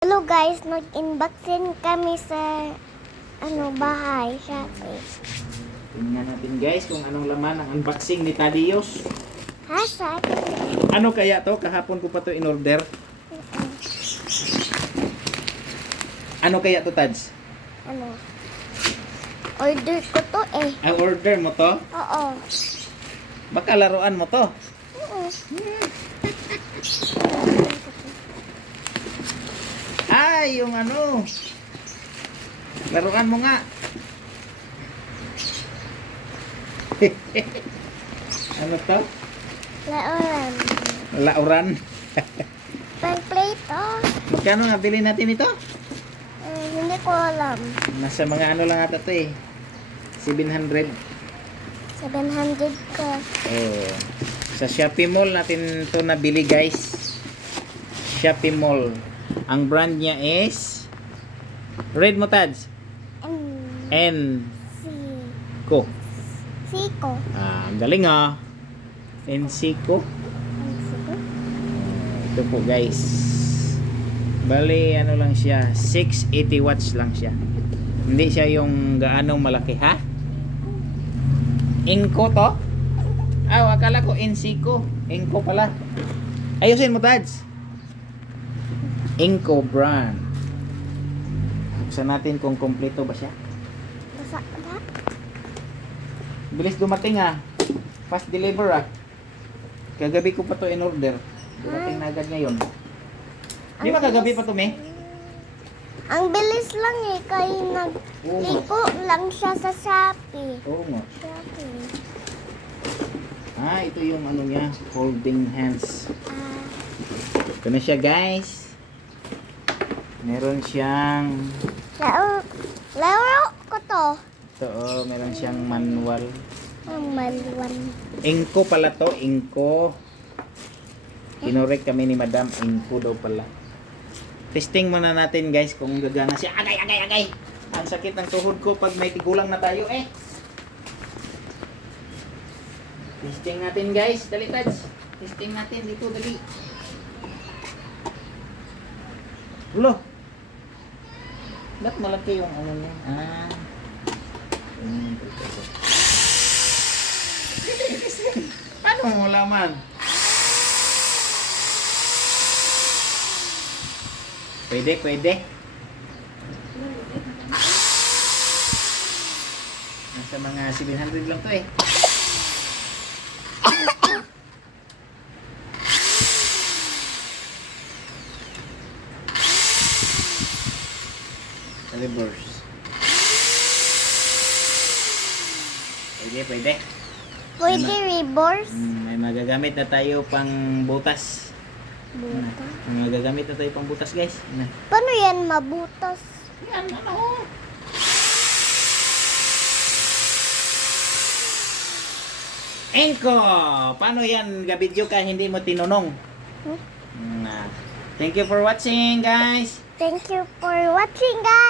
Hello guys, nag-unboxing kami sa bahay, Shopee. Tingnan natin guys kung anong laman ng unboxing ni Tadios. Ha, sa akin? Ano kaya to? Kahapon ko pa to in-order. Ano kaya to, Tads? Order ko to eh. Ang order mo to? Oo. Baka laruan mo to. Oo. Ay, yung ano. Laruan mo nga. Ano to? Lauran. Lauran. Pang-play to. Magkano nga bilhin natin ito? Hindi ko alam. Nasa mga ano lang ata to eh. 700. 700 ko. Oh. Sa Shopee Mall natin to nabili guys. Shopee Mall. Ang brand niya is Red mo, Tads. N Si ko. Siko. Ang galing ah. Ensiko. Siko. Ito po guys. Bali ano lang siya, 680 watts lang siya. Hindi siya yung gaanong malaki, ha? Inco to? Akala ko Ensiko. Inco pala. Ayusin mo, Tads. Inco brand. Buksan natin kung kompleto ba siya. Basa na. Bilis dumating ah. Fast deliver ah. Kagabi ko pa to in order. Dumating na agad ngayon. Di ba kagabi pa to, me? Ang bilis lang eh, kaya nagliko lang siya sa Shopee. Oo nga. Shopee. Ito yung ano niya, holding hands. Ah, Ito na siya guys. Meron siyang laro ko to. meron siyang manual. Ang maluwan. Inco pala to, Inco. Kinorek kami ni Madam, Inco daw pala. Testing muna natin guys kung gagana siya. Agay! Ang sakit ng tuhod ko pag may tigulang na tayo eh. Testing natin guys. Dali, Tads. Testing natin dito, dali. Ulo. Ba't malaki yung ano niya? Paano mo laman? Pwede. Nasa mga 700 lang to eh. Reverse. Pwede. Pwede reverse. May magagamit na tayo pang butas. Butas. May magagamit na tayo pang butas guys. Paano yan mabutas? Yan, ano? Enko! Paano yan gabidyo ka hindi mo tinunong? Thank you for watching guys. Thank you for watching guys.